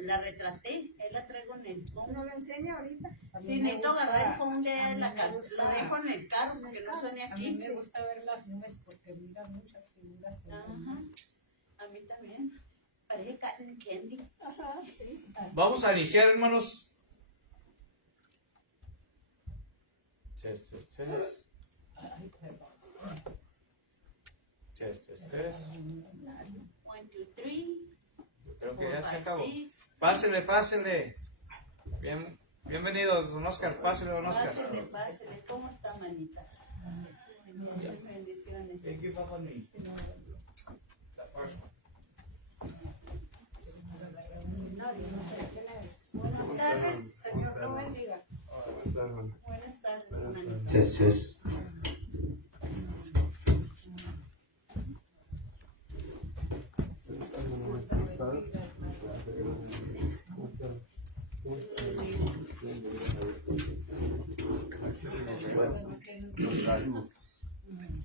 la retraté, ahí la traigo en el phone. ¿No lo enseña ahorita? Sí, necesito agarrar el phone de la lo dejo en el carro porque no suene aquí. A mí me gusta ver las nubes porque mira muchas figuras. Ajá. A mí también. Parece cotton candy. Ajá, sí. Vamos a iniciar, hermanos. Test. Ay, perdón. Test. 1, 2, 3. Creo que 4, ya se 5, acabó. 6. Pásenle. Bienvenido, don Oscar. Pásenle, don Oscar. Pásele. ¿Cómo está, manita? Bendiciones. Thank you, Papa Luis. Buenas tardes, Señor lo bendiga. Buenas tardes, manita. Test.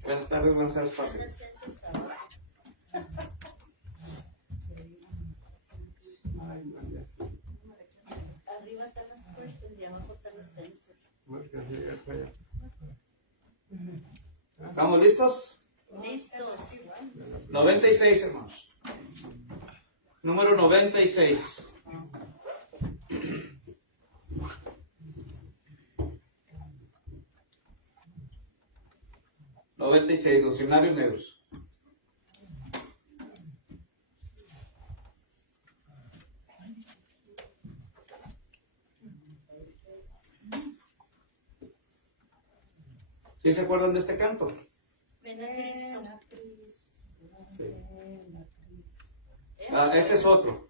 Buenas tardes, fácil. Arriba están las questions y abajo están los sensors. ¿Estamos listos? Listos. 96, hermanos. Número 96. Los escenarios negros. ¿Sí se acuerdan de este canto? Ven a Cristo. Ese es otro.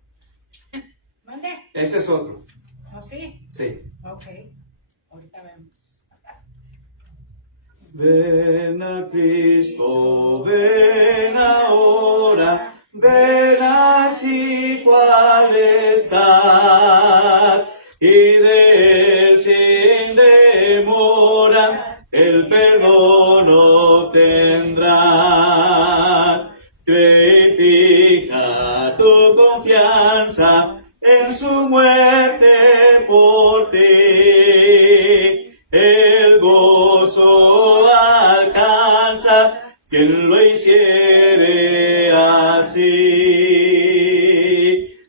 ¿Mande? Ese es otro. ¿Oh, sí? Sí. Ok. Ahorita vemos. Ven a Cristo, ven ahora, ven así cual estás, y de él sin demora el perdón obtendrás. Cree, fija tu confianza en su muerte por ti, el gozo alcanza quien lo hiciere así.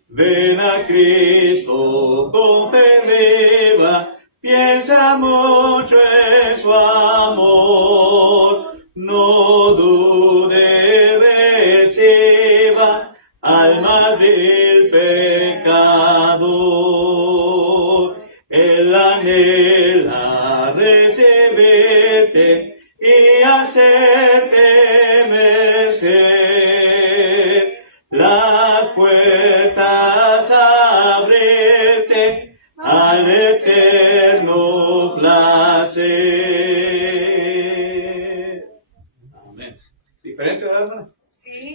Ven a Cristo con fe viva, piensa mucho en su amor, no dude, reciba al más vil pecador. Él anhela recibirte y hacerte merced, las puertas abrirte al eterno placer. Amén. ¿Diferente, verdad, hermano? Sí.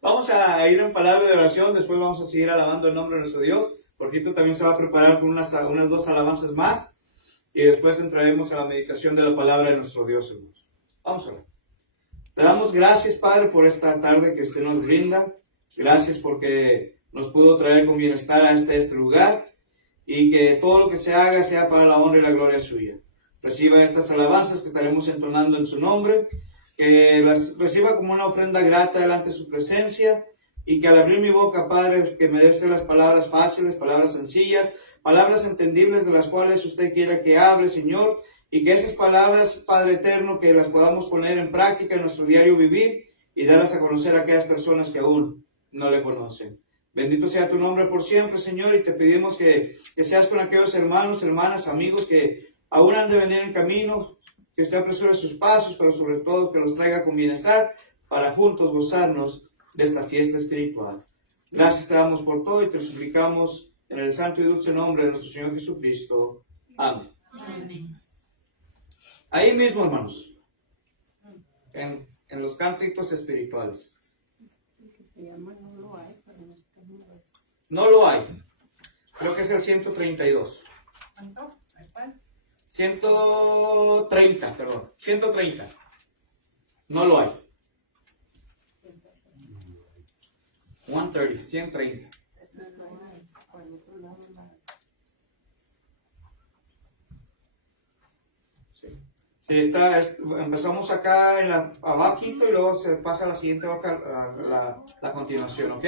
Vamos a ir en palabra de oración, después vamos a seguir alabando el nombre de nuestro Dios. Jorgito también se va a preparar con unas 2 alabanzas más y después entraremos a la meditación de la palabra de nuestro Dios, hermanos. Vamos a ver. Te damos gracias, Padre, por esta tarde que usted nos brinda. Gracias porque nos pudo traer con bienestar a este lugar y que todo lo que se haga sea para la honra y la gloria suya. Reciba estas alabanzas que estaremos entonando en su nombre, que las reciba como una ofrenda grata delante de su presencia y que al abrir mi boca, Padre, que me dé usted las palabras fáciles, palabras sencillas, palabras entendibles de las cuales usted quiera que hable, Señor, y que esas palabras, Padre eterno, que las podamos poner en práctica en nuestro diario vivir y darlas a conocer a aquellas personas que aún no le conocen. Bendito sea tu nombre por siempre, Señor, y te pedimos que seas con aquellos hermanos, hermanas, amigos que aún han de venir en camino, que usted apresure sus pasos, pero sobre todo que los traiga con bienestar para juntos gozarnos de esta fiesta espiritual. Gracias te damos por todo y te suplicamos en el santo y dulce nombre de nuestro Señor Jesucristo. Amén. Amén. Ahí mismo, hermanos, en los cánticos espirituales. Que se llama No lo hay, pero no está muy bueno. No lo hay. Creo que es el 132. ¿Cuánto? ¿Cuál? 130, perdón. 130. No lo hay. 130. Sí, empezamos acá abajito y luego se pasa a la siguiente hoja, la continuación, ¿ok?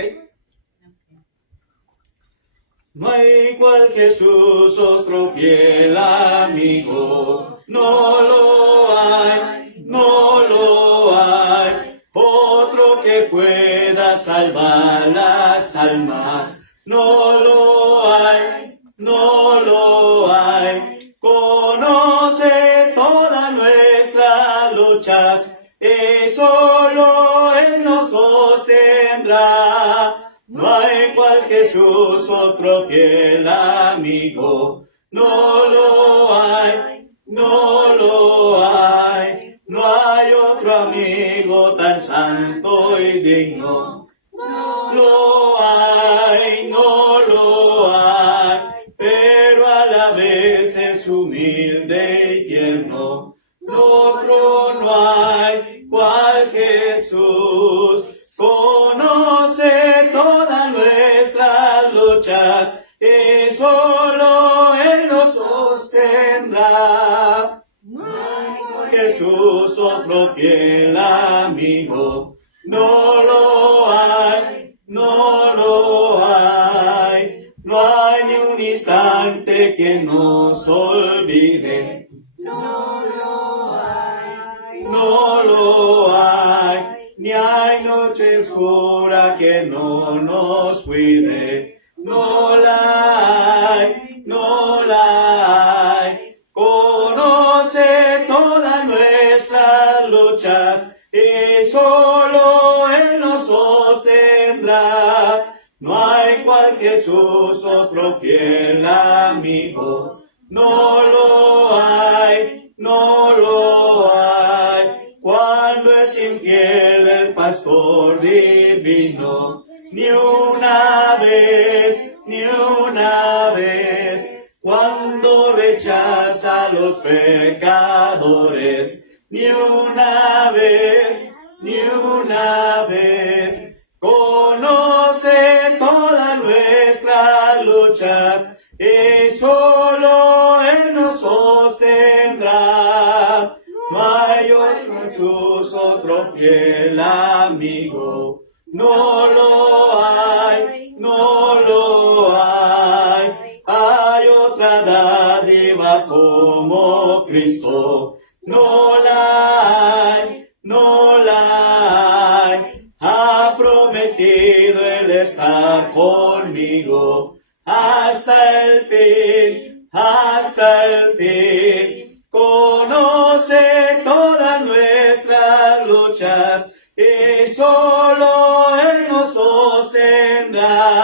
No hay igual Jesús, otro fiel amigo, no lo hay, no lo hay, otro que pueda salvar las almas, no lo hay, no lo hay, conoce todas nuestras luchas, y solo Él nos sostendrá. No hay cual Jesús, otro fiel amigo, no lo hay, no lo hay, no hay otro amigo tan santo y digno, no lo hay, no lo hay, pero a la vez es humilde y tierno, otro no hay cual Jesús. Conoce todas nuestras luchas y solo Él nos sostendrá. No hay Jesús, otro fiel amigo, no lo hay, no lo hay, no hay ni un instante que nos olvide, no lo hay, no lo hay. Ni hay noche oscura que no nos cuide, no la hay, no la hay. Conoce todas nuestras luchas y solo Él nos sostendrá. No hay cual Jesús, otro fiel amigo, no lo hay, no lo hay. Cuando es infiel el pastor divino, ni una vez, ni una vez, cuando rechaza a los pecadores, ni una vez, ni una vez, conoce todas nuestras luchas, y solo Él nos sostendrá. No hay otro Jesús, otro fiel amigo, no lo hay, no lo hay. Hay otra dádiva como Cristo, no la hay, no la hay. Ha prometido el estar conmigo hasta el fin, hasta el fin. Conoce todas nuestras luchas y solo Él nos sostendrá.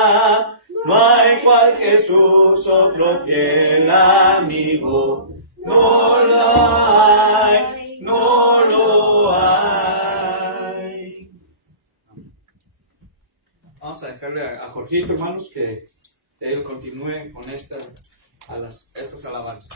No hay cual Jesús, otro fiel amigo, no lo hay, no lo hay. Vamos a dejarle a Jorgito, hermanos, que él continúe con estas alabanzas.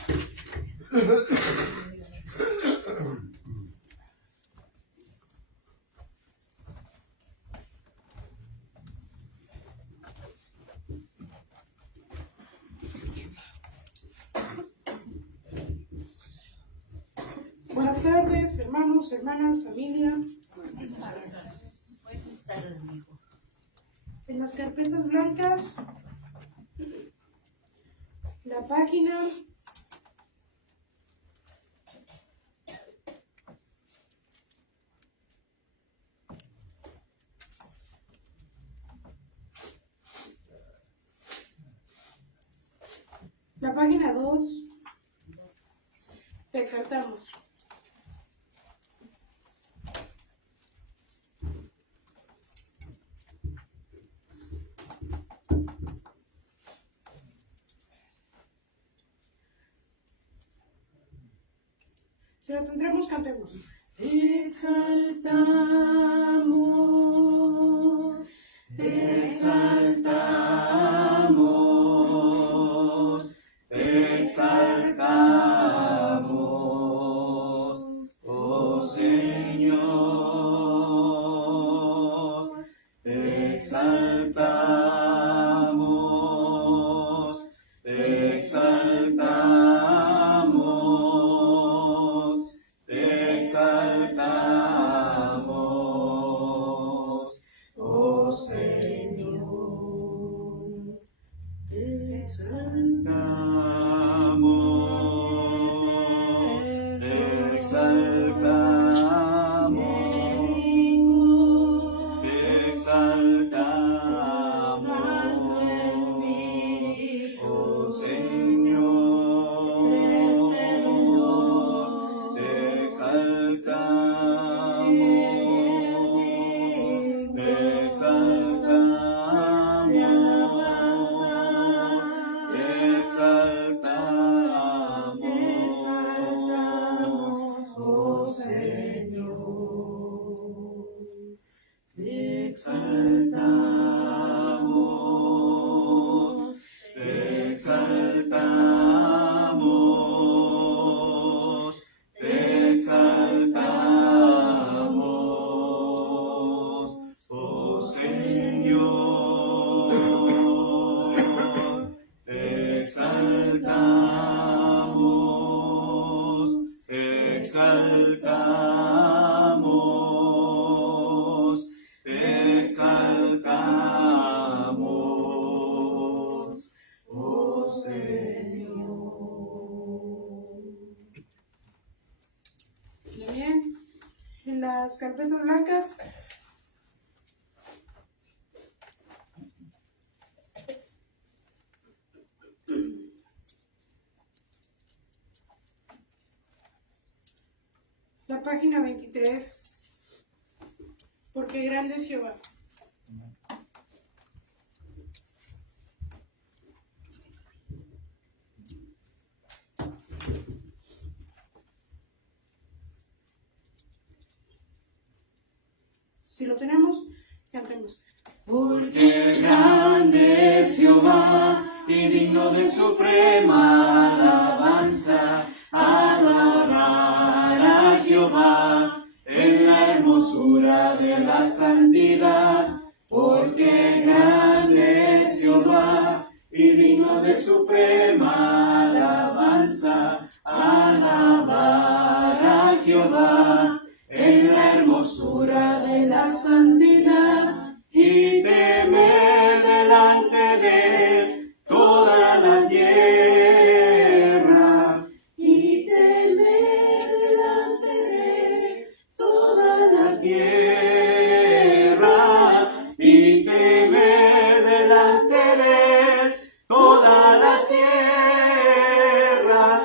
Buenas tardes, hermanos, hermanas, familia. Buenas tardes, amigo. En las carpetas blancas, la página 2, te exaltamos. Si lo tendremos, cantemos. Exaltamos, exaltamos, exaltamos, oh Señor, exaltamos. exaltamos, te exaltamos, te exaltamos, oh Señor. Te exaltamos, te exaltamos, te exaltamos, oh Señor, te exaltamos, te exaltamos, oh Señor, te exaltamos, te exaltamos, te exaltamos, oh Señor, te exaltamos, te exaltamos, te exaltamos, oh Señor. Bien, en las carpetas blancas. La página 23. Porque grande es Jehová. Si lo tenemos, cantemos. Porque grande es Jehová y digno de suprema alabanza, alabar a Jehová en la hermosura de la santidad. Porque grande es Jehová y digno de suprema alabanza, alabar a Jehová en la hermosura de la santidad, y temer delante de él toda la tierra, y temer delante de él toda la tierra, y temer delante de él toda la tierra,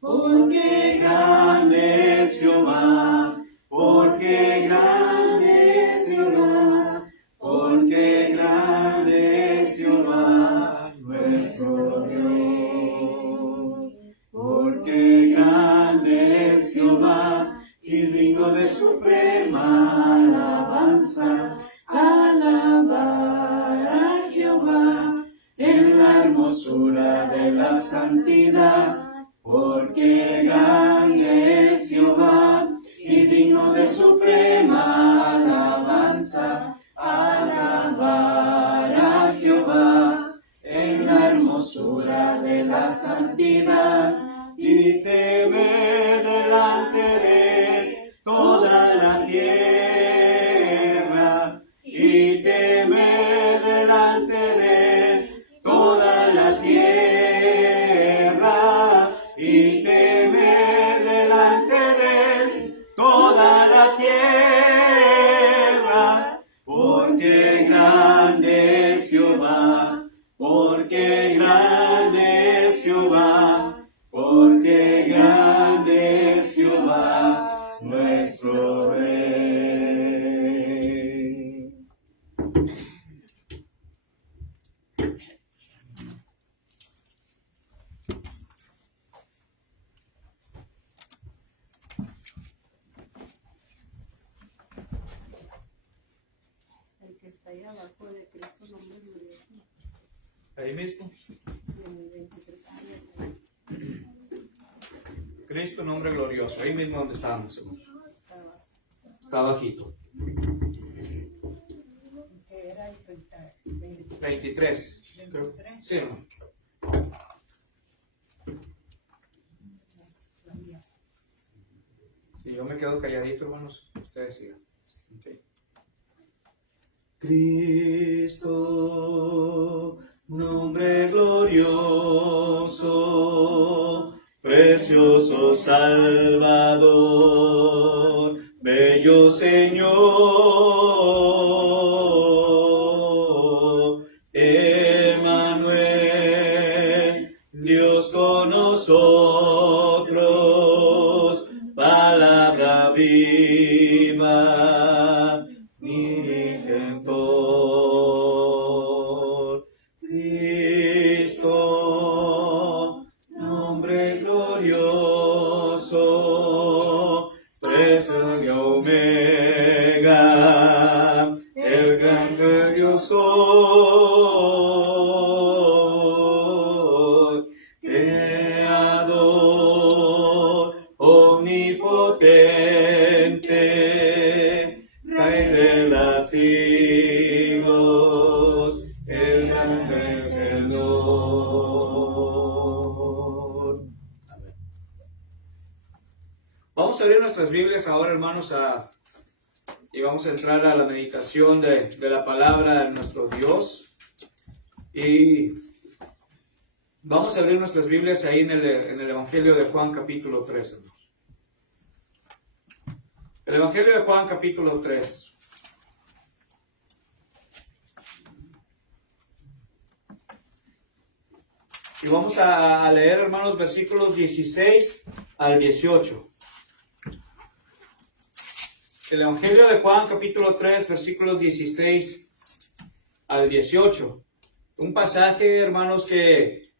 porque grande es Jehová, porque grande es Jehová, porque grande es Jehová nuestro Dios, porque grande es Jehová y digno de suprema alabanza, alabar a Jehová en la hermosura de la santidad, porque grande es Jehová y digno de suprema alabanza, alabar a Jehová en la hermosura de la santidad, y temer delante de él toda la tierra, y temer delante de él toda la tierra, y temer delante de él toda la tierra, porque grande es Jehová, porque grande es Jehová, porque grande es Jehová nuestro Rey. El que está ahí abajo de Cristo, nombre glorioso. Ahí mismo. Sí, en el 23. Cristo, nombre glorioso. Ahí mismo donde estábamos, hermanos. Estaba. Está bajito. Que era el 30. 33. Creo. Sí, hermano. Si yo me quedo calladito, hermanos, ustedes sigan. Okay. Cristo, nombre glorioso, precioso Salvador, bello Señor, Emmanuel, Dios con nosotros, palabra viva, mi Redentor. Cristo, nombre glorioso, precio y omega, el grande yo soy, creador, omnipotente, Rey de los siglos, el grande Señor. Amén. Vamos a abrir nuestras Biblias ahora, hermanos, y vamos a entrar a la meditación de la palabra de nuestro Dios. Y vamos a abrir nuestras Biblias ahí en el Evangelio de Juan, capítulo 3, hermanos. El Evangelio de Juan, capítulo 3. Y vamos a leer, hermanos, versículos 16 al 18. El Evangelio de Juan, capítulo 3, versículos 16 al 18. Un pasaje, hermanos, que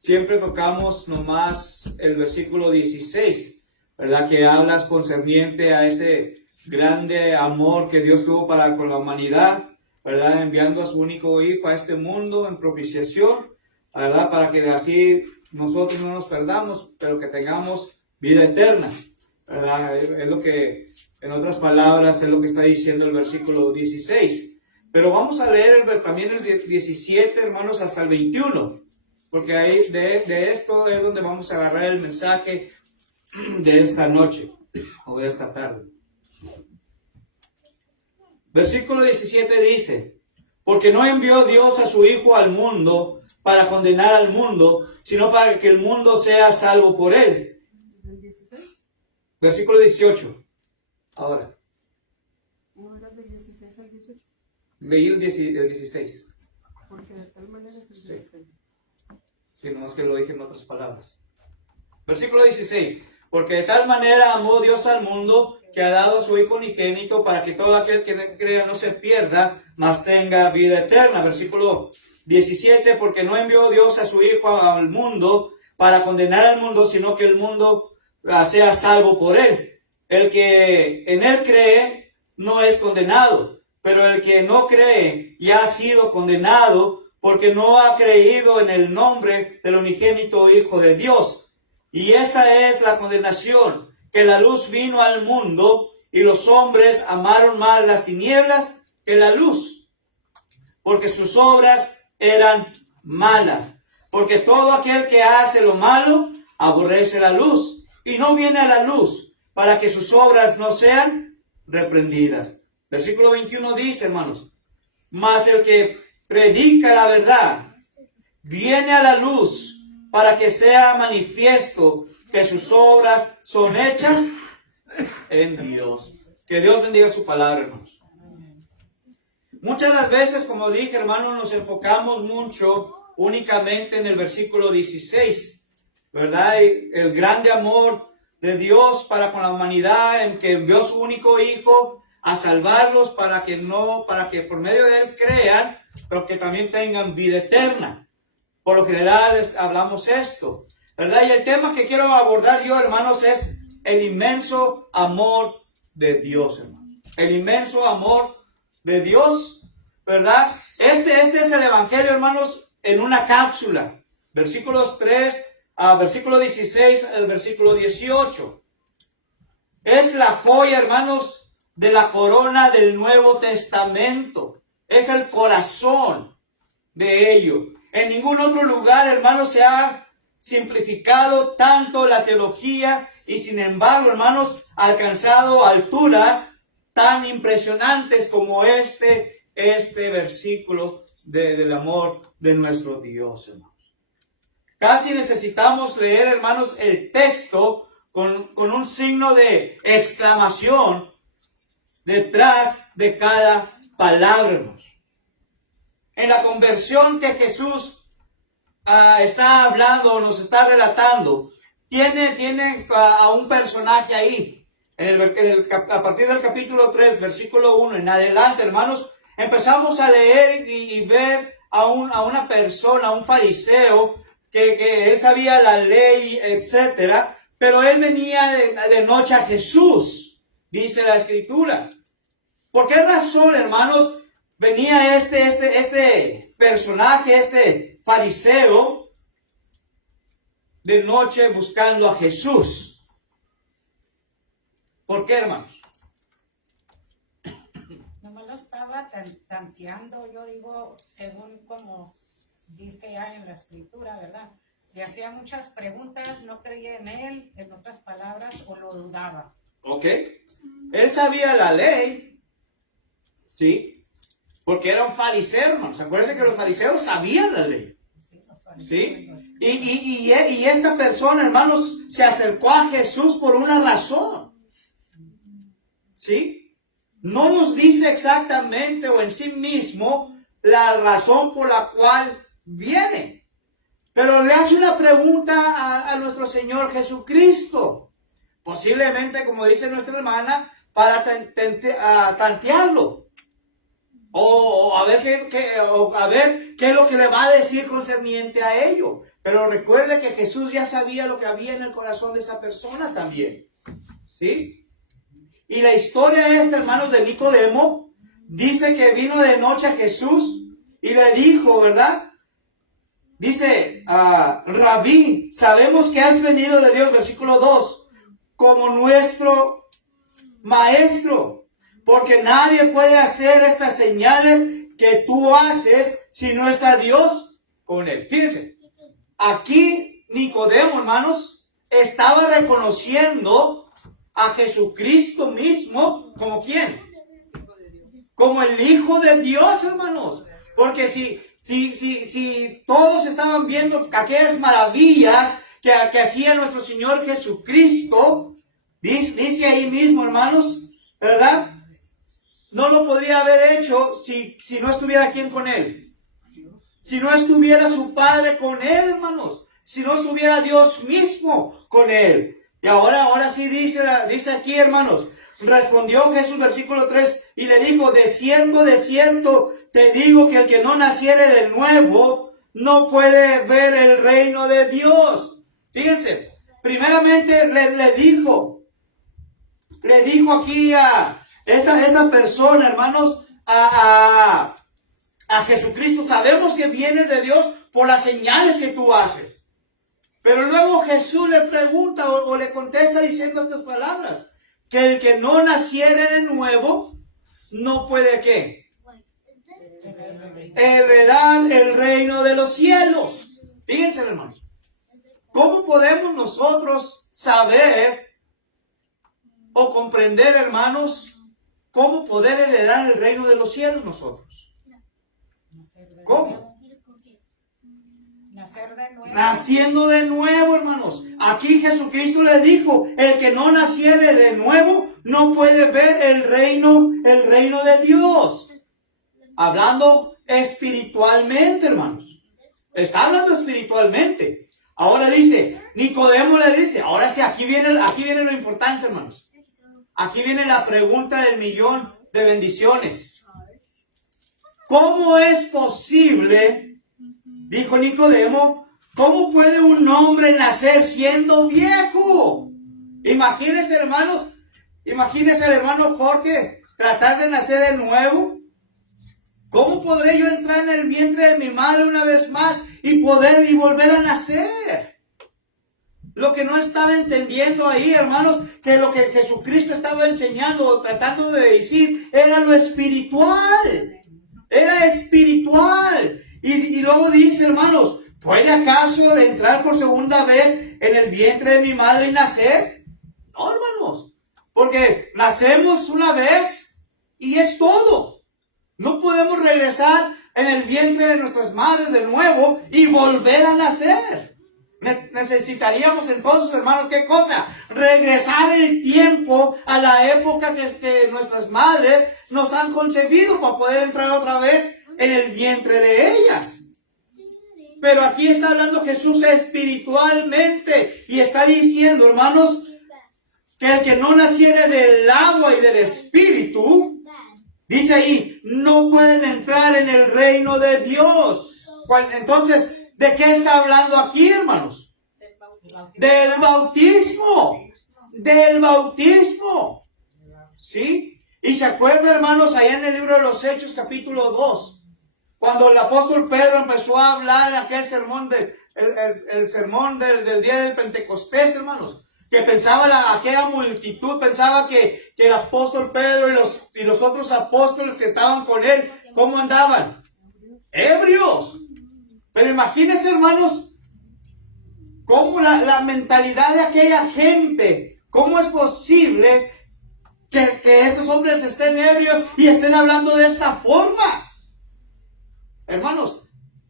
siempre tocamos nomás el versículo 16, ¿verdad? Que hablas concerniente a ese grande amor que Dios tuvo para con la humanidad, ¿verdad? Enviando a su único Hijo a este mundo en propiciación, ¿verdad? Para que así nosotros no nos perdamos, pero que tengamos vida eterna, ¿verdad? Es lo que, en otras palabras, es lo que está diciendo el versículo 16. Pero vamos a leer también el 17, hermanos, hasta el 21, porque ahí de esto es donde vamos a agarrar el mensaje de esta noche o de esta tarde. Versículo 17 dice: porque no envió Dios a su Hijo al mundo para condenar al mundo, sino para que el mundo sea salvo por él. Versículo 18. Ahora. ¿No era del 16 al 18? Leí el 16. Porque de tal manera es el 16. Sí, no es que lo dije en otras palabras. Versículo 16. Porque de tal manera amó Dios al mundo, que ha dado a su Hijo unigénito, para que todo aquel que crea no se pierda, mas tenga vida eterna. Versículo 17. Porque no envió Dios a su Hijo al mundo para condenar al mundo, sino que el mundo sea salvo por él. El que en él cree no es condenado, pero el que no cree ya ha sido condenado, porque no ha creído en el nombre del unigénito Hijo de Dios. Y esta es la condenación, que la luz vino al mundo, y los hombres amaron más las tinieblas que la luz, porque sus obras eran malas. Porque todo aquel que hace lo malo aborrece la luz, y no viene a la luz, para que sus obras no sean reprendidas. Versículo 21 dice, hermanos: mas el que predica la verdad viene a la luz, para que sea manifiesto que sus obras son hechas en Dios. Que Dios bendiga su palabra, hermanos. Muchas de las veces, como dije, hermanos, nos enfocamos mucho únicamente en el versículo 16, ¿verdad? El grande amor de Dios para con la humanidad, en que envió su único Hijo a salvarlos para que por medio de él crean, pero que también tengan vida eterna. Por lo general hablamos esto, ¿verdad? Y el tema que quiero abordar yo, hermanos, es el inmenso amor de Dios, hermanos. El inmenso amor de Dios, ¿verdad? Este es el Evangelio, hermanos, en una cápsula. Versículo 16 al versículo 18. Es la joya, hermanos, de la corona del Nuevo Testamento. Es el corazón de ello. En ningún otro lugar, hermanos, se ha simplificado tanto la teología y sin embargo, hermanos, ha alcanzado alturas tan impresionantes como este versículo del amor de nuestro Dios, hermanos. Casi necesitamos leer, hermanos, el texto con un signo de exclamación detrás de cada palabra, hermanos. En la conversión que Jesús está hablando, nos está relatando, tiene a un personaje ahí. A partir del capítulo 3, versículo 1 en adelante, hermanos, empezamos a leer y ver a una persona, a un fariseo, que él sabía la ley, etcétera, pero él venía de noche a Jesús, dice la Escritura. ¿Por qué razón, hermanos, venía este personaje, este fariseo, de noche buscando a Jesús? ¿Por qué, hermanos? Nomás lo estaba tanteando, yo digo, según como dice ahí en la Escritura, ¿verdad? Le hacía muchas preguntas, no creía en él, en otras palabras, o lo dudaba. Ok. Él sabía la ley, ¿sí? Porque era un fariseo, hermanos. Acuérdense que los fariseos sabían la ley. Sí, los fariseos, ¿Sí? Y esta persona, hermanos, se acercó a Jesús por una razón. ¿Sí? No nos dice exactamente o en sí mismo la razón por la cual viene. Pero le hace una pregunta a nuestro Señor Jesucristo. Posiblemente, como dice nuestra hermana, para tantearlo. O a ver qué es lo que le va a decir concerniente a ello. Pero recuerde que Jesús ya sabía lo que había en el corazón de esa persona también. ¿Sí? Y la historia esta, hermanos, de Nicodemo, dice que vino de noche a Jesús y le dijo, ¿verdad? Dice, Rabí, sabemos que has venido de Dios, versículo 2, como nuestro maestro, porque nadie puede hacer estas señales que tú haces si no está Dios con él. Fíjense, aquí Nicodemo, hermanos, estaba reconociendo a Jesucristo mismo como ¿quién? Como el Hijo de Dios, hermanos. Porque si todos estaban viendo aquellas maravillas que hacía nuestro Señor Jesucristo, dice ahí mismo, hermanos, ¿verdad? No lo podría haber hecho si no estuviera ¿quién con él? Si no estuviera su Padre con él, hermanos. Si no estuviera Dios mismo con él. Y ahora sí dice aquí, hermanos. Respondió Jesús, versículo 3, y le dijo, de cierto, te digo que el que no naciere de nuevo, no puede ver el reino de Dios. Fíjense, primeramente le dijo aquí a esta persona, hermanos, a Jesucristo, sabemos que vienes de Dios por las señales que tú haces. Pero luego Jesús le pregunta o le contesta diciendo estas palabras, que el que no naciere de nuevo, no puede ¿qué? Heredar el reino de los cielos. Fíjense, hermanos. ¿Cómo podemos nosotros saber o comprender, hermanos, cómo poder heredar el reino de los cielos nosotros? ¿Cómo? Nacer de nuevo. Naciendo de nuevo, hermanos. Aquí Jesucristo le dijo, el que no naciere de nuevo no puede ver el reino de Dios. Hablando espiritualmente, hermanos. Está hablando espiritualmente. Ahora dice, Nicodemo le dice, ahora sí, aquí viene lo importante, hermanos. Aquí viene la pregunta del millón de bendiciones. ¿Cómo es posible, dijo Nicodemo, cómo puede un hombre nacer siendo viejo? Imagínense, hermanos, imagínense el hermano Jorge tratar de nacer de nuevo. ¿Cómo podré yo entrar en el vientre de mi madre una vez más y volver a nacer? Lo que no estaba entendiendo ahí, hermanos, que lo que Jesucristo estaba enseñando, tratando de decir, era lo espiritual. Era espiritual. Y luego dice, hermanos, ¿puede acaso entrar por segunda vez en el vientre de mi madre y nacer? No, hermanos, porque nacemos una vez y es todo. No podemos regresar en el vientre de nuestras madres de nuevo y volver a nacer. Necesitaríamos entonces, hermanos, ¿qué cosa? Regresar el tiempo a la época que nuestras madres nos han concebido para poder entrar otra vez en el vientre de ellas. Pero aquí está hablando Jesús espiritualmente y está diciendo, hermanos, que el que no naciere del agua y del espíritu, dice ahí, no pueden entrar en el reino de Dios. Entonces, ¿de qué está hablando aquí, hermanos? Del bautismo. Del bautismo. ¿Sí? Y se acuerda, hermanos, allá en el libro de los Hechos, capítulo 2, cuando el apóstol Pedro empezó a hablar aquel sermón, el sermón del día del Pentecostés, hermanos, que pensaba aquella multitud, pensaba que el apóstol Pedro y los otros apóstoles que estaban con él, ¿cómo andaban? Ebrios. Pero imagínense, hermanos, cómo la mentalidad de aquella gente, cómo es posible que estos hombres estén ebrios y estén hablando de esta forma. Hermanos,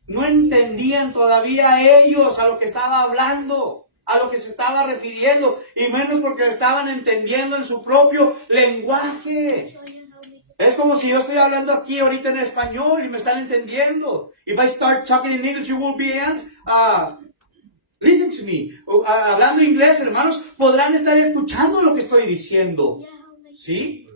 no entendían todavía ellos a lo que estaba hablando, a lo que se estaba refiriendo, y menos porque estaban entendiendo en su propio lenguaje. Es como si yo estoy hablando aquí ahorita en español y me están entendiendo. If I start talking in English, you will be listen to me. Hablando inglés, hermanos, podrán estar escuchando lo que estoy diciendo. ¿Sí?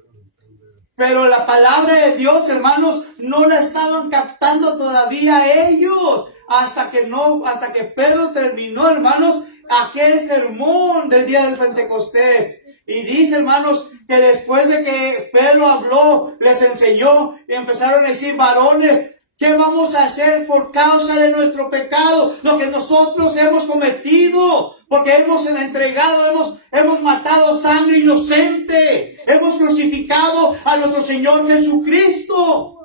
Pero la palabra de Dios, hermanos, no la estaban captando todavía ellos. Hasta que Pedro terminó, hermanos, aquel sermón del día del Pentecostés. Y dice, hermanos, que después de que Pedro habló, les enseñó y empezaron a decir, varones, ¿qué vamos a hacer por causa de nuestro pecado? Lo que nosotros hemos cometido, porque hemos entregado, hemos matado sangre inocente, hemos crucificado a nuestro Señor Jesucristo.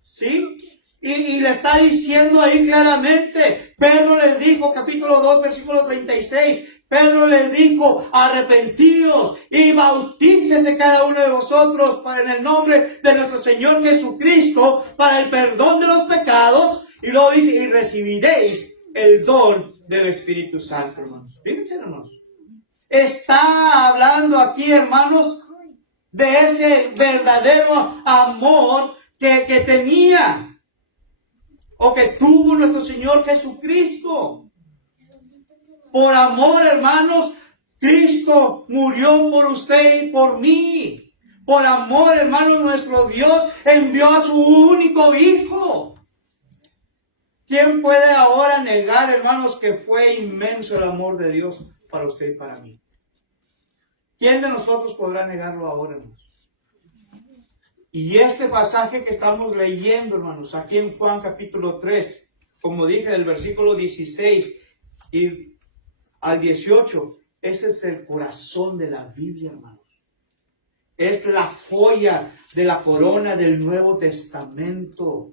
¿Sí? Y le está diciendo ahí claramente, Pedro les dijo, capítulo 2, versículo 36, Pedro les dijo, arrepentíos y bautícese cada uno de vosotros en el nombre de nuestro Señor Jesucristo para el perdón de los pecados. Y luego dice, y recibiréis el don del Espíritu Santo, hermanos. Fíjense, hermanos. Está hablando aquí, hermanos, de ese verdadero amor que tenía o que tuvo nuestro Señor Jesucristo. Por amor, hermanos, Cristo murió por usted y por mí. Por amor, hermanos, nuestro Dios envió a su único Hijo. ¿Quién puede ahora negar, hermanos, que fue inmenso el amor de Dios para usted y para mí? ¿Quién de nosotros podrá negarlo ahora, hermanos? Y este pasaje que estamos leyendo, hermanos, aquí en Juan capítulo 3, como dije, del versículo 16 y al 18, ese es el corazón de la Biblia, hermanos. Es la joya de la corona del Nuevo Testamento.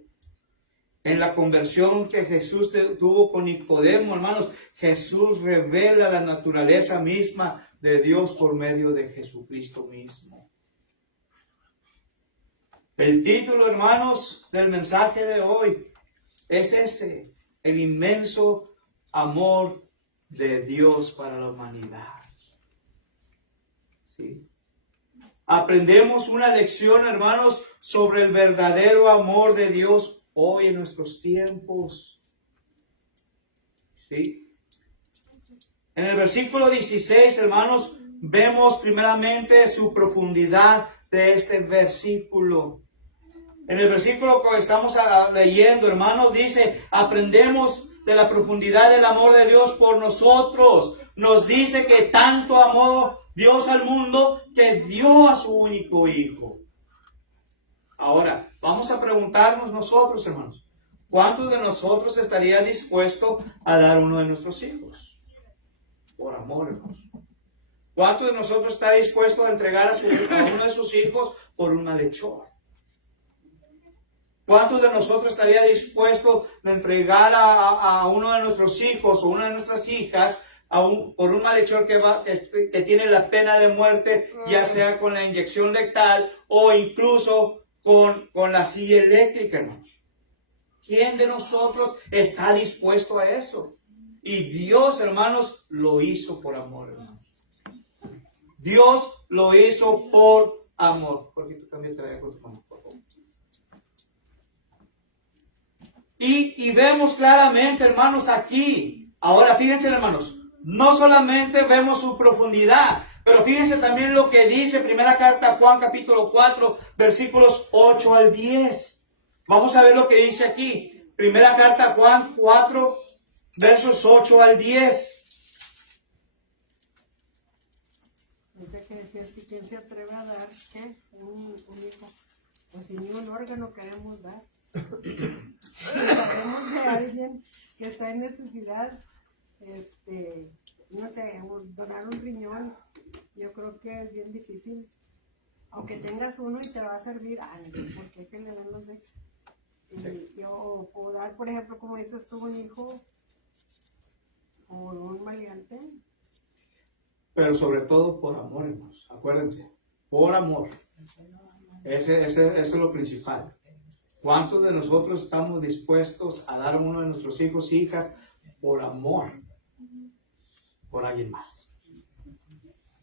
En la conversión que Jesús tuvo con Nicodemo, hermanos, Jesús revela la naturaleza misma de Dios por medio de Jesucristo mismo. El título, hermanos, del mensaje de hoy es ese, el inmenso amor de Dios para la humanidad. ¿Sí? Aprendemos una lección, hermanos, sobre el verdadero amor de Dios hoy en nuestros tiempos. ¿Sí? En el versículo 16, hermanos, vemos primeramente su profundidad de este versículo. En el versículo que estamos leyendo, hermanos, dice, aprendemos de la profundidad del amor de Dios por nosotros. Nos dice que tanto amó Dios al mundo que dio a su único Hijo. Ahora, vamos a preguntarnos nosotros, hermanos, ¿cuántos de nosotros estaría dispuesto a dar uno de nuestros hijos? Por amor, hermanos. ¿Cuántos de nosotros está dispuesto a entregar a uno de sus hijos por un malhechor? ¿Cuántos de nosotros estaría dispuesto a entregar a uno de nuestros hijos o una de nuestras hijas por un malhechor que tiene la pena de muerte, ya sea con la inyección letal o incluso con la silla eléctrica, hermanos? ¿Quién de nosotros está dispuesto a eso? Y Dios, hermanos, lo hizo por amor, hermanos. Dios lo hizo por amor. Porque tú también te vayas con tu mamá, por favor. Y vemos claramente, hermanos, aquí. Ahora fíjense, hermanos, no solamente vemos su profundidad, pero fíjense también lo que dice primera carta a Juan capítulo 4, versículos 8 al 10. Vamos a ver lo que dice aquí. Primera carta a Juan 4, versos 8 al 10. Ahorita que decías que quién se atreve a dar, ¿qué? Un hijo. Pues si ni un órgano queremos dar. Si sabemos de alguien que está en necesidad, no sé, donar un riñón, yo creo que es bien difícil. Aunque tengas uno y te va a servir, ¿por qué que le dan los de? Yo puedo dar, por ejemplo, como dices tú, un hijo por un maleante. Pero sobre todo por amor, hermanos. Acuérdense, por amor. Ese es lo principal. ¿Cuántos de nosotros estamos dispuestos a dar a uno de nuestros hijos y hijas por amor? Por alguien más.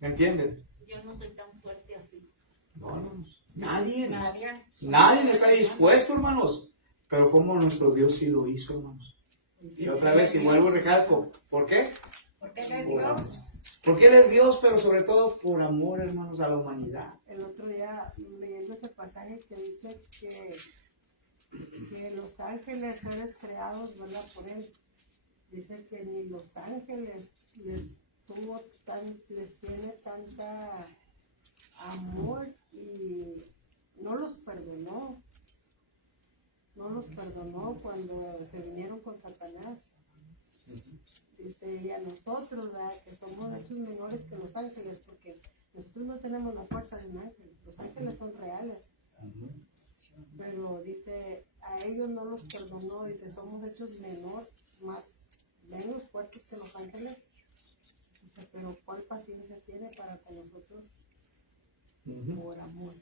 ¿Me entienden? Yo no estoy tan fuerte así. No. Nadie Nadie. está dispuesto, hermanos. Pero como nuestro Dios sí lo hizo, hermanos. Y otra vez, y vuelvo y recalco. ¿Por qué? Porque Él es Dios. Porque Él es Dios, pero sobre todo por amor, hermanos, a la humanidad. El otro día leyendo ese pasaje que dice que los ángeles, seres creados, ¿verdad? Por Él, dice que ni los ángeles les tiene tanta amor y no los perdonó. No los perdonó cuando se vinieron con Satanás. Dice, y a nosotros, ¿verdad? Que somos hechos menores que los ángeles, porque nosotros no tenemos la fuerza de un ángel. Los ángeles son reales. Pero dice, a ellos no los perdonó. Dice, somos hechos menos, menos fuertes que los ángeles. Dice, pero ¿cuál paciencia tiene para con nosotros? Por amor.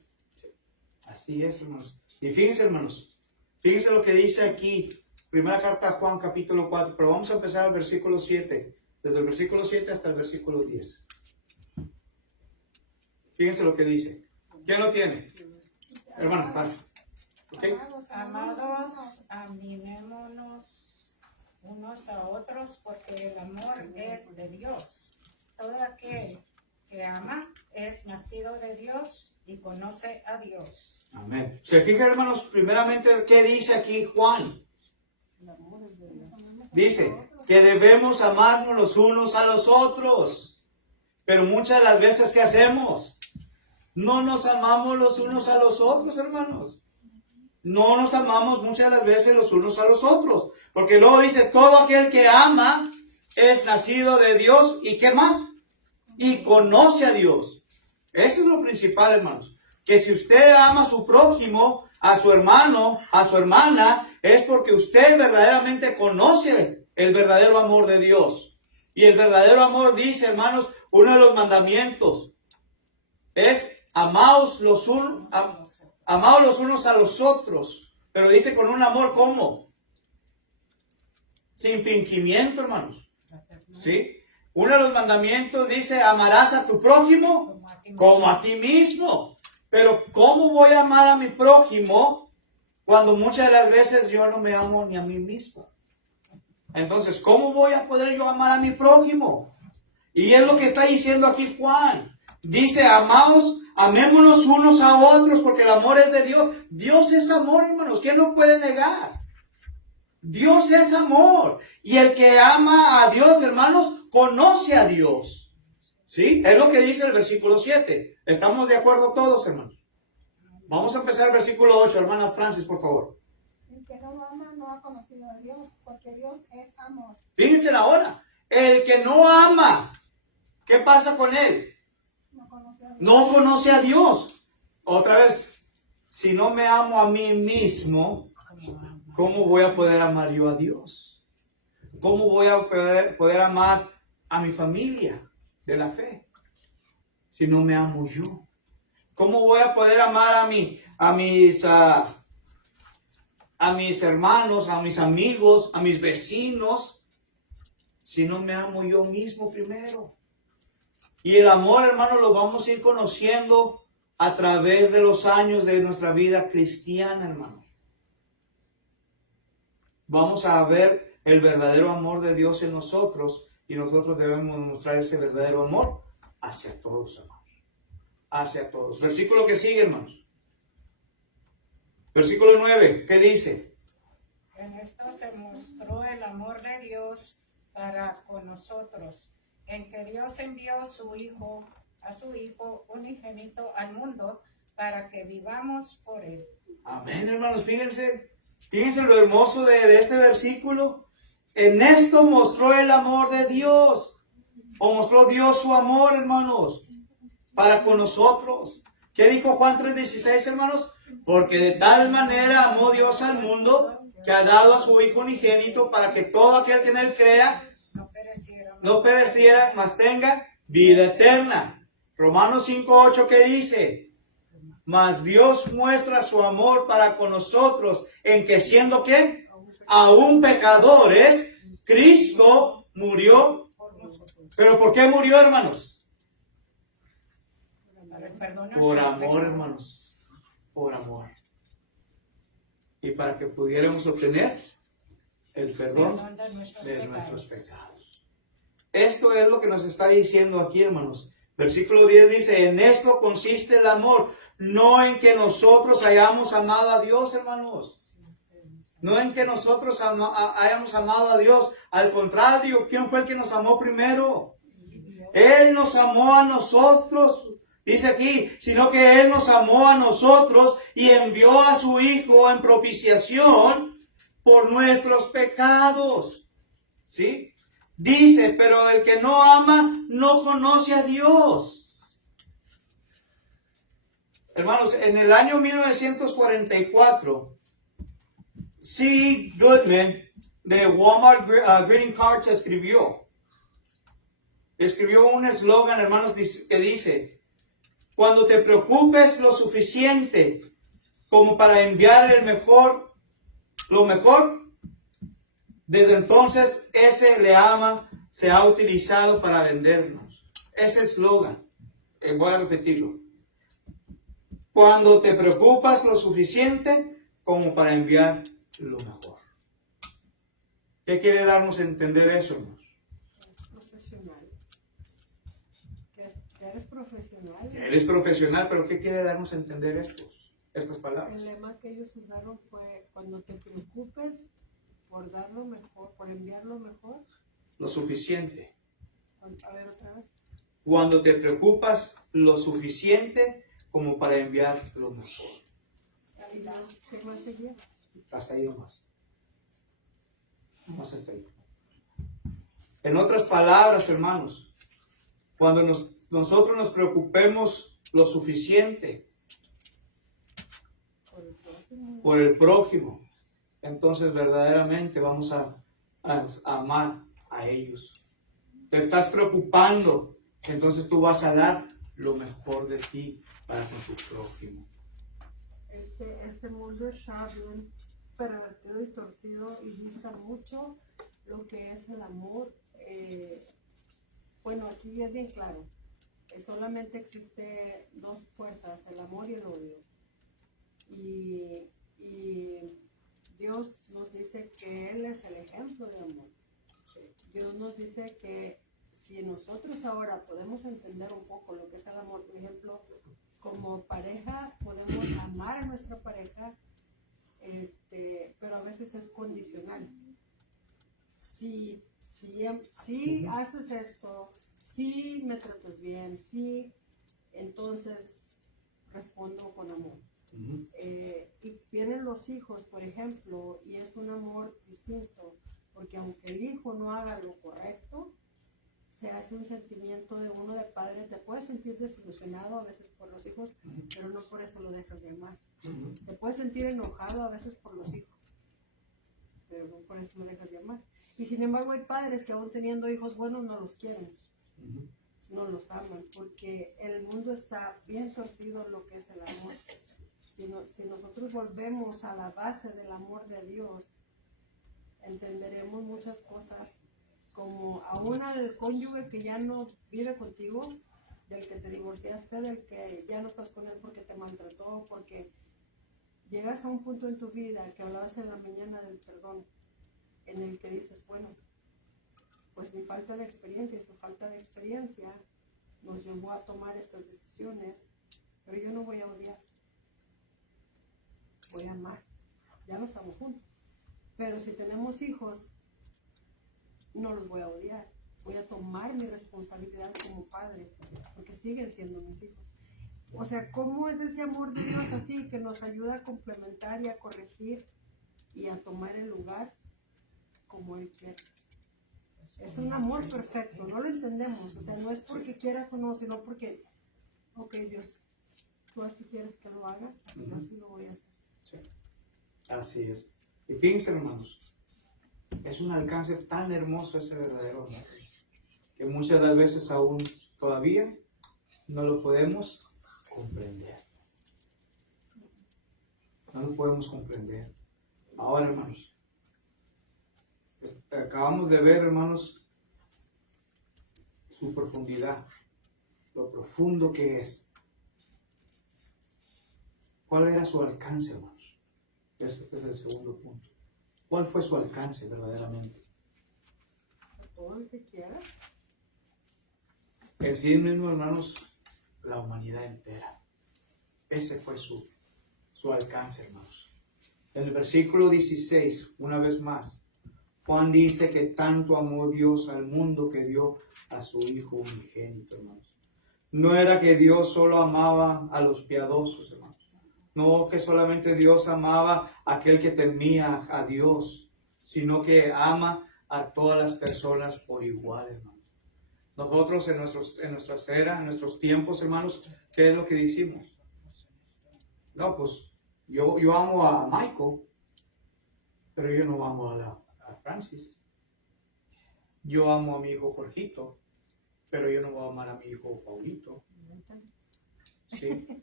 Así es, hermanos. Y fíjense, hermanos. Fíjense lo que dice aquí. Primera carta a Juan, capítulo 4. Pero vamos a empezar al versículo 7. Desde el versículo 7 hasta el versículo 10. Fíjense lo que dice. ¿Quién lo tiene? Hermano, paz. ¿Okay? Amados, aminémonos unos a otros, porque el amor es de Dios. Todo aquel que ama es nacido de Dios y conoce a Dios. Amén. Se fijan, hermanos, primeramente, ¿qué dice aquí Juan? Dice que debemos amarnos los unos a los otros. Pero muchas de las veces, ¿qué hacemos? No nos amamos los unos a los otros, hermanos. No nos amamos muchas de las veces los unos a los otros. Porque luego dice, todo aquel que ama es nacido de Dios. ¿Y qué más? Y conoce a Dios. Eso es lo principal, hermanos. Que si usted ama a su prójimo, a su hermano, a su hermana, es porque usted verdaderamente conoce el verdadero amor de Dios. Y el verdadero amor dice, hermanos, uno de los mandamientos es amaos los unos a los otros. Pero dice con un amor, ¿cómo? Sin fingimiento, hermanos. ¿Sí? Uno de los mandamientos dice, amarás a tu prójimo como a ti mismo. Pero ¿cómo voy a amar a mi prójimo cuando muchas de las veces yo no me amo ni a mí mismo? Entonces, ¿cómo voy a poder yo amar a mi prójimo? Y es lo que está diciendo aquí Juan. Dice, amémonos unos a otros porque el amor es de Dios. Dios es amor, hermanos. ¿Quién lo puede negar? Dios es amor. Y el que ama a Dios, hermanos, conoce a Dios. ¿Sí? Es lo que dice el versículo 7. ¿Estamos de acuerdo todos, hermanos? Vamos a empezar el versículo 8. Hermana Francis, por favor. El que no ama no ha conocido a Dios, porque Dios es amor. Fíjense ahora. El que no ama, ¿qué pasa con él? No conoce a Dios. No conoce a Dios. Otra vez, si no me amo a mí mismo, ¿cómo voy a poder amar yo a Dios? ¿Cómo voy a poder amar a mi familia de la fe si no me amo yo? ¿Cómo voy a poder amar a mis hermanos, a mis amigos, a mis vecinos, si no me amo yo mismo primero? Y el amor, hermano, lo vamos a ir conociendo a través de los años de nuestra vida cristiana, hermano. Vamos a ver el verdadero amor de Dios en nosotros y nosotros debemos mostrar ese verdadero amor hacia todos, hermanos. Hacia todos. Versículo que sigue, hermanos. Versículo 9, ¿qué dice? En esto se mostró el amor de Dios para con nosotros, en que Dios envió a su Hijo unigénito al mundo para que vivamos por él. Amén, hermanos, fíjense lo hermoso de este versículo. En esto mostró el amor de Dios, o mostró Dios su amor, hermanos, para con nosotros. ¿Qué dijo Juan 3:16, hermanos? Porque de tal manera amó Dios al mundo que ha dado a su Hijo unigénito para que todo aquel que en él crea no pereciera, mas tenga vida eterna. Romanos 5:8, ¿qué dice? Mas Dios muestra su amor para con nosotros en que siendo ¿qué? Aún pecadores, Cristo murió. ¿Pero por qué murió, hermanos? Por amor, hermanos. Por amor. Y para que pudiéramos obtener el perdón de nuestros pecados. Esto es lo que nos está diciendo aquí, hermanos. Versículo 10 dice, en esto consiste el amor, no en que nosotros hayamos amado a Dios, hermanos. No en que nosotros hayamos amado a Dios. Al contrario, ¿quién fue el que nos amó primero? Él nos amó a nosotros. Dice aquí, sino que Él nos amó a nosotros y envió a su Hijo en propiciación por nuestros pecados. ¿Sí? Dice, pero el que no ama no conoce a Dios. Hermanos, en el año 1944, C. Goodman de Walmart Greeting Cards escribió un eslogan, hermanos, que dice, cuando te preocupes lo suficiente como para enviar lo mejor, desde entonces ese le ama se ha utilizado para vendernos. Ese eslogan, voy a repetirlo. Cuando te preocupas lo suficiente como para enviar lo mejor. ¿Qué quiere darnos a entender eso, hermanos? Es profesional. Que eres profesional. Eres profesional, pero ¿qué quiere darnos a entender estas palabras? El lema que ellos usaron fue, cuando te preocupes por dar lo mejor, por enviar lo mejor. Lo suficiente. A ver otra vez. Cuando te preocupas lo suficiente como para enviar lo mejor. ¿Qué más seguía? Hasta ahí nomás. Nomás hasta ahí. En otras palabras, hermanos, cuando nosotros nos preocupemos lo suficiente por el prójimo, entonces verdaderamente vamos a amar a ellos. Te estás preocupando, entonces tú vas a dar lo mejor de ti para con tu prójimo. Este mundo está bien pervertido y torcido y dista mucho lo que es el amor. Bueno, aquí es bien claro. Solamente existe dos fuerzas, el amor y el odio. Y Dios nos dice que Él es el ejemplo de amor. Dios nos dice que si nosotros ahora podemos entender un poco lo que es el amor, por ejemplo, como pareja podemos amar a nuestra pareja, pero a veces es condicional. Si haces esto, si me tratas bien, si, entonces respondo con amor. Uh-huh. Y vienen los hijos, por ejemplo, y es un amor distinto, porque aunque el hijo no haga lo correcto, se hace un sentimiento de uno de padre. Te puedes sentir desilusionado a veces por los hijos, pero no por eso lo dejas de amar. Uh-huh. Te puedes sentir enojado a veces por los hijos, pero no por eso me dejas de amar. Y sin embargo hay padres que aún teniendo hijos buenos no los quieren, no los aman, porque el mundo está bien torcido en lo que es el amor. Si nosotros volvemos a la base del amor de Dios, entenderemos muchas cosas, como aún al cónyuge que ya no vive contigo, del que te divorciaste, del que ya no estás con él porque te maltrató, porque llegas a un punto en tu vida que hablabas en la mañana del perdón, en el que dices, bueno, pues mi falta de experiencia y su falta de experiencia nos llevó a tomar estas decisiones, pero yo no voy a odiar, voy a amar, ya no estamos juntos, pero si tenemos hijos, no los voy a odiar, voy a tomar mi responsabilidad como padre, porque siguen siendo mis hijos. O sea, ¿cómo es ese amor de Dios así que nos ayuda a complementar y a corregir y a tomar el lugar como Él quiere? Es un amor perfecto, no lo entendemos, o sea, no es porque quieras o no, sino porque, ok Dios, tú así quieres que lo haga, yo así lo voy a hacer. Sí. Así es. Y fíjense, hermanos, es un alcance tan hermoso ese verdadero amor, que muchas de las veces aún todavía no lo podemos comprender. No lo podemos comprender. Ahora, hermanos, acabamos de ver, hermanos, su profundidad, lo profundo que es. ¿Cuál era su alcance, hermanos? Ese es el segundo punto. ¿Cuál fue su alcance verdaderamente? Todo el que quiera. En sí mismo, hermanos, la humanidad entera. Ese fue su alcance, hermanos. En el versículo 16, una vez más, Juan dice que tanto amó Dios al mundo que dio a su Hijo unigénito, hermanos. No era que Dios solo amaba a los piadosos, hermanos. No que solamente Dios amaba a aquel que temía a Dios, sino que ama a todas las personas por igual, hermanos. Nosotros en nuestras eras, en nuestros tiempos, hermanos, ¿qué es lo que decimos? No, pues yo amo a Michael, pero yo no amo a Francis. Yo amo a mi hijo Jorgito, pero yo no voy a amar a mi hijo Paulito.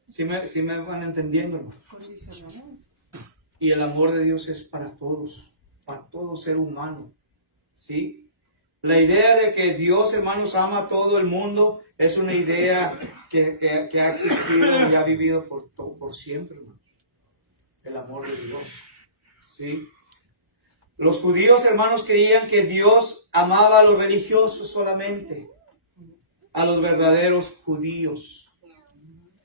Sí me van entendiendo, hermano. Condicionamos. Y el amor de Dios es para todo ser humano. ¿Sí? La idea de que Dios, hermanos, ama a todo el mundo es una idea que ha existido y ha vivido por siempre, hermanos. El amor de Dios. ¿Sí? Los judíos, hermanos, creían que Dios amaba a los religiosos solamente, a los verdaderos judíos.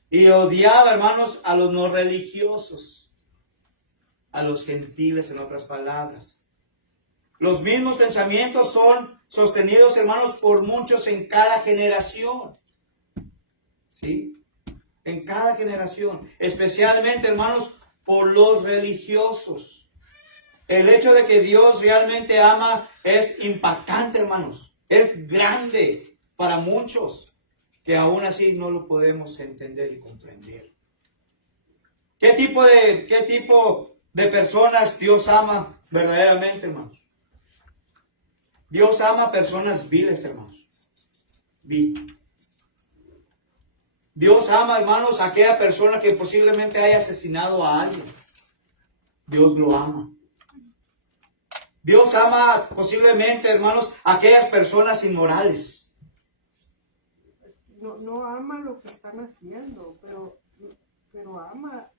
Y odiaba, hermanos, a los no religiosos, a los gentiles, en otras palabras. Los mismos pensamientos son sostenidos, hermanos, por muchos en cada generación. ¿Sí? En cada generación. Especialmente, hermanos, por los religiosos. El hecho de que Dios realmente ama es impactante, hermanos. Es grande para muchos, que aún así no lo podemos entender y comprender. ¿Qué tipo de personas Dios ama verdaderamente, hermanos? Dios ama a personas viles, hermanos. Dios ama, hermanos, a aquella persona que posiblemente haya asesinado a alguien. Dios lo ama. Dios ama posiblemente, hermanos, a aquellas personas inmorales. No ama lo que están haciendo, pero ama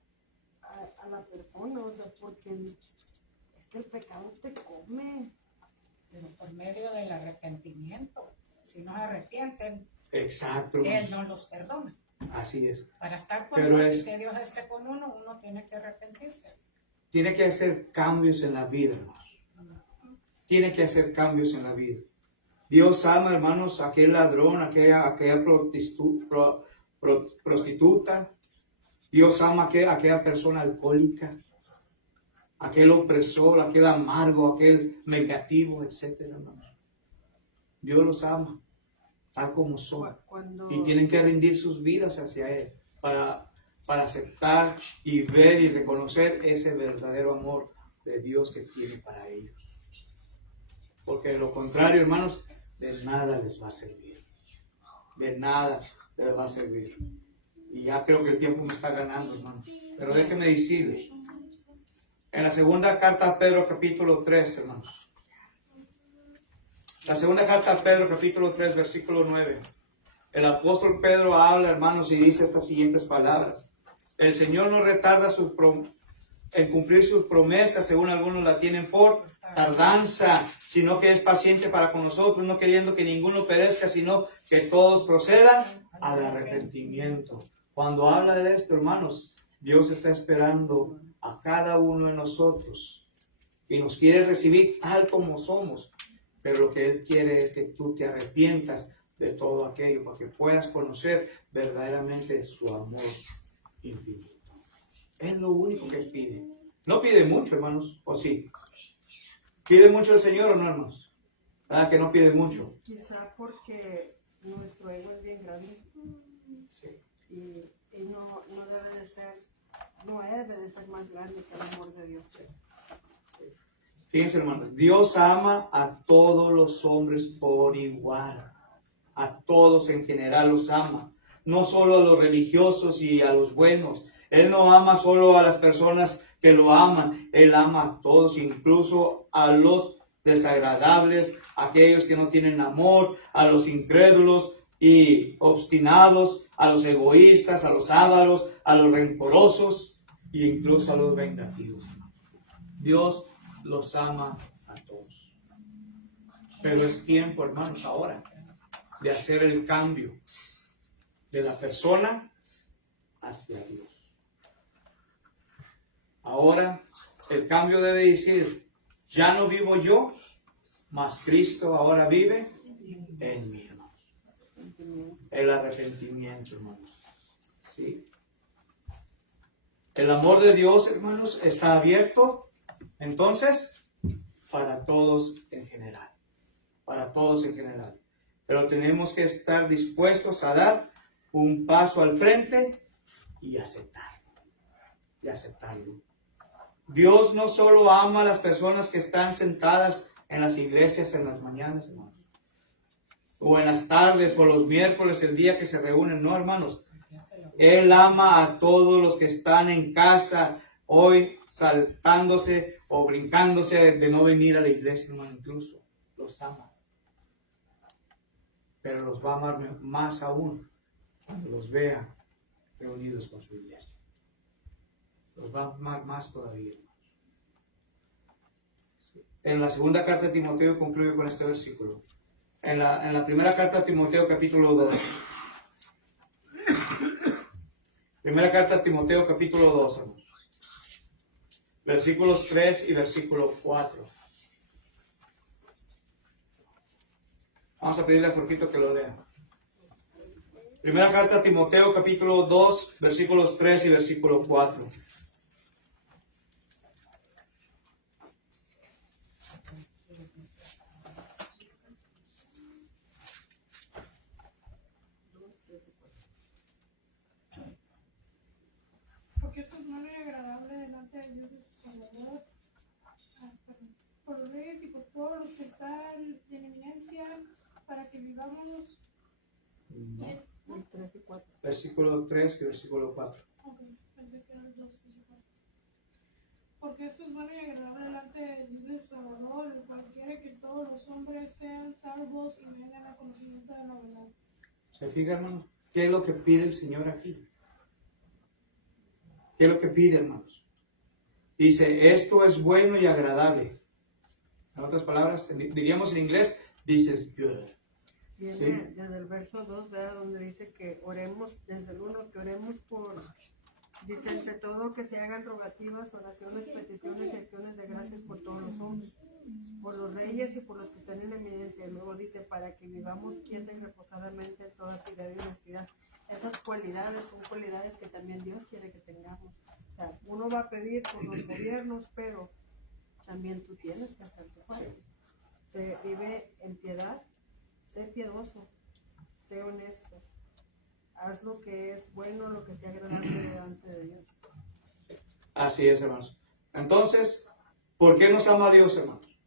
a la persona, o sea, porque es que el pecado te come. Pero por medio del arrepentimiento. Si no se arrepienten, Exacto. Él no los perdona. Así es. Para estar con Pero Dios y que Dios esté con uno tiene que arrepentirse. Tiene que hacer cambios en la vida, hermanos. Tiene que hacer cambios en la vida. Dios ama, hermanos, a aquel ladrón, aquella prostituta. Dios ama a aquella persona alcohólica, aquel opresor, aquel amargo, aquel negativo, etcétera, hermanos. Dios los ama, tal como son. Y tienen que rendir sus vidas hacia Él para aceptar y ver y reconocer ese verdadero amor de Dios que tiene para ellos. Porque de lo contrario, hermanos, de nada les va a servir. De nada les va a servir. Y ya creo que el tiempo me está ganando, hermanos. Pero déjenme decirles, en la segunda carta a Pedro, capítulo 3, hermanos. La segunda carta a Pedro, capítulo 3, versículo 9. El apóstol Pedro habla, hermanos, y dice estas siguientes palabras. El Señor no retarda en cumplir sus promesas, según algunos la tienen por tardanza, sino que es paciente para con nosotros, no queriendo que ninguno perezca, sino que todos procedan al arrepentimiento. Cuando habla de esto, hermanos, Dios está esperando a cada uno de nosotros y nos quiere recibir tal como somos, pero lo que Él quiere es que tú te arrepientas de todo aquello para que puedas conocer verdaderamente su amor infinito. Es lo único que Él pide. No pide mucho, hermanos, ¿o sí? ¿Pide mucho el Señor o no, hermanos? ¿Verdad que no pide mucho? Quizá porque nuestro ego es bien grande Sí. y no debe de ser, no debe de ser más grande que el amor de Dios. Fíjense, hermanos, Dios ama a todos los hombres por igual. A todos en general los ama. No solo a los religiosos y a los buenos. Él no ama solo a las personas que lo aman. Él ama a todos, incluso a los desagradables, a aquellos que no tienen amor, a los incrédulos y obstinados, a los egoístas, a los ávaros, a los rencorosos e incluso a los vengativos. Dios los ama a todos. Pero es tiempo, hermanos, ahora de hacer el cambio de la persona hacia Dios. Ahora el cambio debe decir, ya no vivo yo, mas Cristo ahora vive en mí, hermanos. El arrepentimiento, hermanos. ¿Sí? El amor de Dios, hermanos, está abierto, entonces, para todos en general. Para todos en general. Pero tenemos que estar dispuestos a dar un paso al frente y aceptarlo. Y aceptarlo. Dios no solo ama a las personas que están sentadas en las iglesias en las mañanas, hermanos. O en las tardes o los miércoles, el día que se reúnen. No, hermanos. Él ama a todos los que están en casa hoy saltándose o brincándose de no venir a la iglesia, hermano. Incluso los ama. Pero los va a amar más aún cuando los vea reunidos con su iglesia. Los va a amar más todavía. En la segunda carta de Timoteo, concluyo con este versículo. En la primera carta de Timoteo, capítulo 2. Primera carta de Timoteo, capítulo 2. Versículos 3 y versículo 4. Vamos a pedirle a Jorquito que lo lea. Primera carta a Timoteo, capítulo 2, versículos 3 y versículo 4. Porque esto es bueno y agradable delante de Dios y su Salvador, por los reyes y por todos los que están en eminencia, para que vivamos. El 3 y 4. Versículo 3 y versículo 4. Ok, pensé que eran 2, 3 y 4. Porque esto es bueno y agradable delante de Dios y su Salvador, el cual quiere que todos los hombres sean salvos y vengan al conocimiento de la verdad. ¿Se fija, hermanos? ¿Qué es lo que pide el Señor aquí? ¿Qué es lo que pide, hermanos? Dice, esto es bueno y agradable. En otras palabras, diríamos en inglés, this is good. Viene Sí. desde el verso 2, ¿verdad? Donde dice que oremos, desde el 1, que oremos por, dice, entre todo que se hagan rogativas, oraciones, peticiones y acciones de gracias por todos los hombres, por los reyes y por los que están en eminencia. Y luego dice, para que vivamos quieta y reposadamente en toda piedad y honestidad. Esas cualidades son cualidades que también Dios quiere que tengamos. O sea, uno va a pedir por los gobiernos, pero también tú tienes que hacer tu parte. Se vive en piedad. Sé piedoso, sé honesto, haz lo que es bueno, lo que sea agradable delante de Dios. Así es, hermanos. Entonces, ¿Por qué nos ama Dios, hermanos?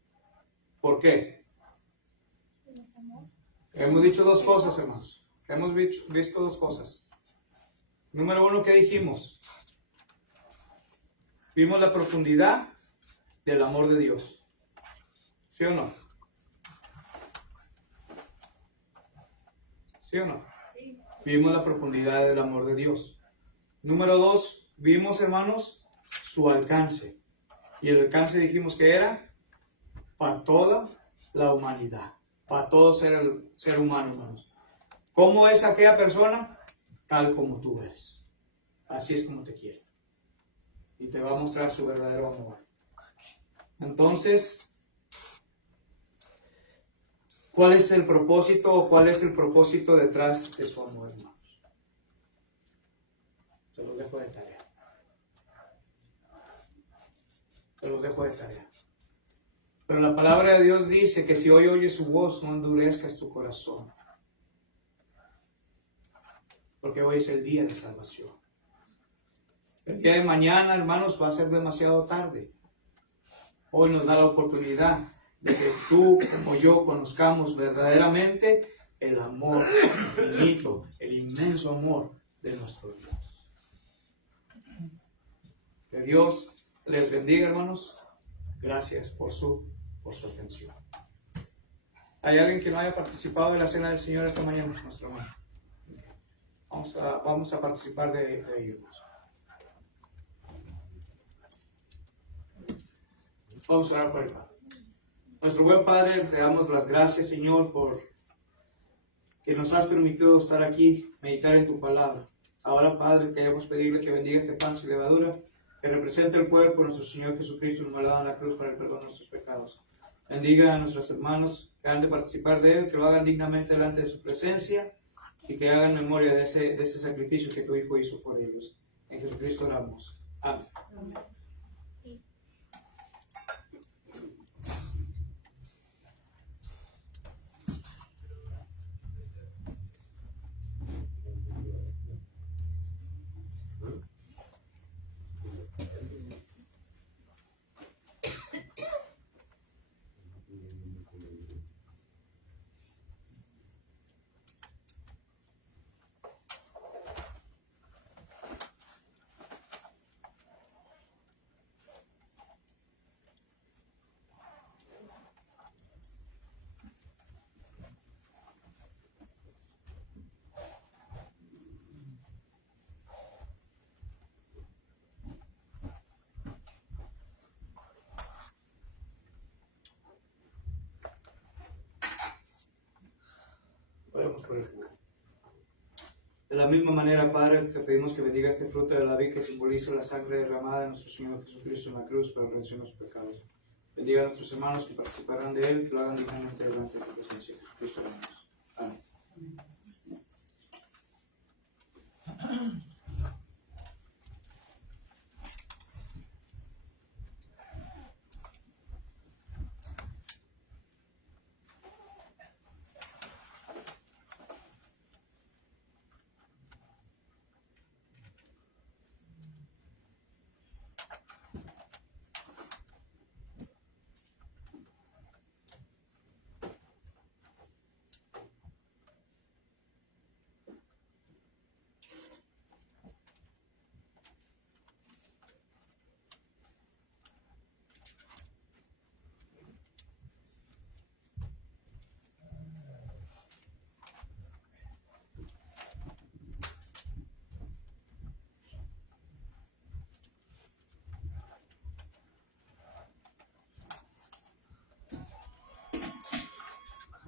¿Por qué? Hemos dicho dos cosas, hermanos. Hemos visto dos cosas. Número uno, ¿qué dijimos? Vimos la profundidad del amor de Dios. ¿Sí o no? ¿Sí o no? Sí. Vimos la profundidad del amor de Dios. Número dos, vimos, hermanos, su alcance. Y el alcance dijimos que era para toda la humanidad, para todo ser humano, hermanos. ¿Cómo es aquella persona? Tal como tú eres. Así es como te quiere. Y te va a mostrar su verdadero amor. Entonces, ¿cuál es el propósito o cuál es el propósito detrás de su amor, hermanos? Se los dejo de tarea. Se los dejo de tarea. Pero la palabra de Dios dice que si hoy oyes su voz, no endurezcas tu corazón. Porque hoy es el día de salvación. El día de mañana, hermanos, va a ser demasiado tarde. Hoy nos da la oportunidad de que tú como yo conozcamos verdaderamente el amor infinito, el inmenso amor de nuestro Dios. Que Dios les bendiga, hermanos. Gracias por su atención. ¿Hay alguien que no haya participado de la cena del Señor esta mañana, nuestro hermano? Vamos a participar de ello. Vamos a orar por el Padre. Nuestro buen Padre, te damos las gracias, Señor, por que nos has permitido estar aquí, meditar en tu palabra. Ahora, Padre, queremos pedirle que bendiga este pan sin levadura, que representa el cuerpo de nuestro Señor Jesucristo, inmolado en la cruz para el perdón de nuestros pecados. Bendiga a nuestros hermanos que han de participar de él, que lo hagan dignamente delante de su presencia y que hagan memoria de ese sacrificio que tu Hijo hizo por ellos. En Jesucristo oramos. Amén. Oremos por el jugo. De la misma manera, Padre, te pedimos que bendiga este fruto de la vid que simboliza la sangre derramada de nuestro Señor Jesucristo en la cruz para la redención de los pecados. Bendiga a nuestros hermanos que participarán de él, que lo hagan dignamente delante de tu presencia. Jesucristo oramos. Amén.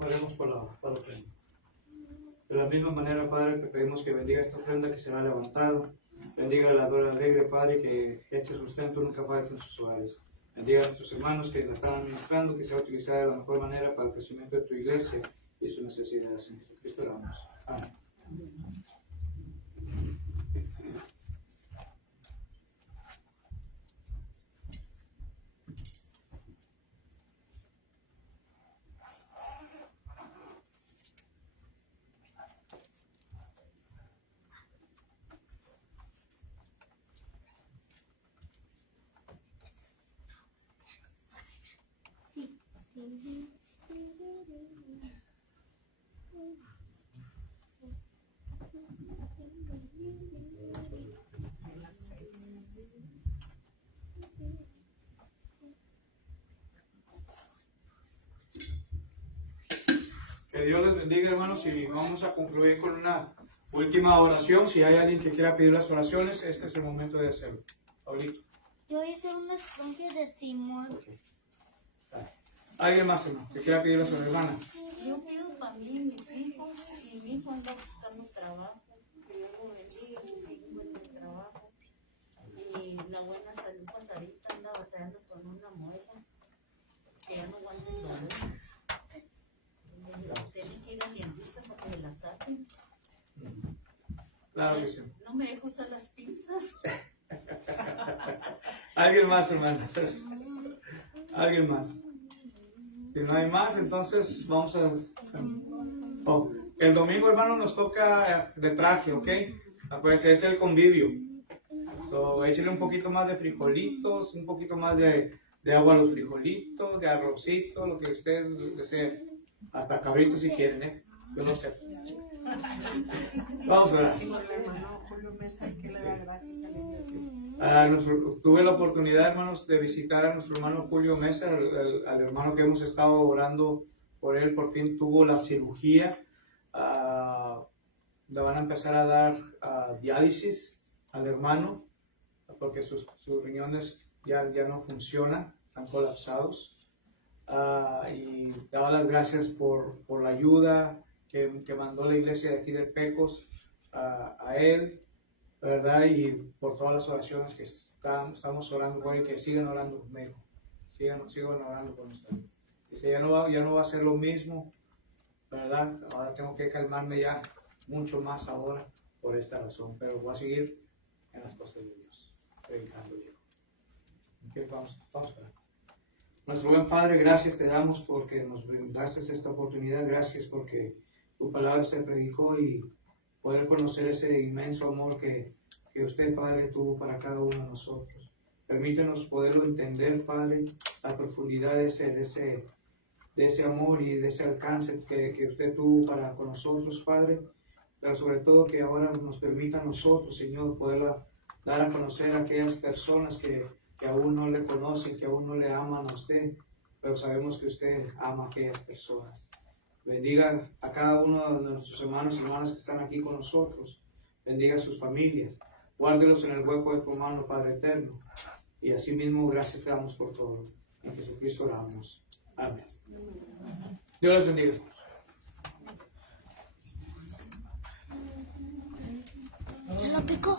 Oremos por la ofrenda. De la misma manera, Padre, te pedimos que bendiga esta ofrenda que será levantada. Bendiga la dora alegre, Padre, que este sustento nunca falte en sus hogares. Bendiga a nuestros hermanos que la están administrando, que sea utilizada de la mejor manera para el crecimiento de tu iglesia y sus necesidades. En Jesucristo oramos. Amén. Que Dios les bendiga, hermanos, y vamos a concluir con una última oración. Si hay alguien que quiera pedir las oraciones, este es el momento de hacerlo. Paulito. Yo hice una esponja de Simón. ¿Alguien más, hermano, que quiera pedir las oraciones, hermana? Yo pido también mis hijos, y mi hijo anda buscando trabajo, que Dios lo bendiga, que se encuentre trabajo. Y la buena salud, pues ahorita anda batallando con una muela, que ya no aguanta el dolor. Tiene que ir al dentista para que la saquen. Claro que sí. No me dejo usar las pinzas. ¿Alguien más, hermano? ¿Alguien más? Si no hay más, entonces vamos a... Oh, el domingo, hermano, nos toca de traje, ¿ok? Pues es el convivio. So, échale un poquito más de frijolitos, un poquito más de agua a los frijolitos, de arrocito, lo que ustedes deseen. Hasta cabritos si quieren, ¿eh? Yo no sé. Vamos a ver. Sí, por el hermano Julio Mesa, hay que le da gracias a la iglesia. Tuve la oportunidad, hermanos, de visitar a nuestro hermano Julio Mesa, al hermano que hemos estado orando por él. Por fin tuvo la cirugía. Le van a empezar a dar diálisis al hermano porque sus riñones ya no funcionan, están colapsados. Y daba las gracias por la ayuda que mandó la iglesia de aquí de Pecos a él, ¿verdad? Y por todas las oraciones que estamos orando por él, que sigan orando conmigo, sigan orando con usted. Dice, ya no va a ser lo mismo, ¿verdad? Ahora tengo que calmarme ya mucho más ahora por esta razón, pero voy a seguir en las cosas de Dios, predicando yo. Okay, vamos a orar. Nuestro buen Padre, gracias te damos porque nos brindaste esta oportunidad, gracias porque tu palabra se predicó y poder conocer ese inmenso amor que usted, Padre, tuvo para cada uno de nosotros. Permítenos poderlo entender, Padre, la profundidad de ese amor y de ese alcance que usted tuvo para con nosotros, Padre, pero sobre todo que ahora nos permita a nosotros, Señor, poderla dar a conocer a aquellas personas que aún no le conocen, que aún no le aman a usted, pero sabemos que usted ama a aquellas personas. Bendiga a cada uno de nuestros hermanos y hermanas que están aquí con nosotros. Bendiga a sus familias. Guárdelos en el hueco de tu mano, Padre eterno. Y así mismo, gracias te damos por todo. En Jesucristo oramos. Amén. Dios les bendiga. ¿Ya lo picó?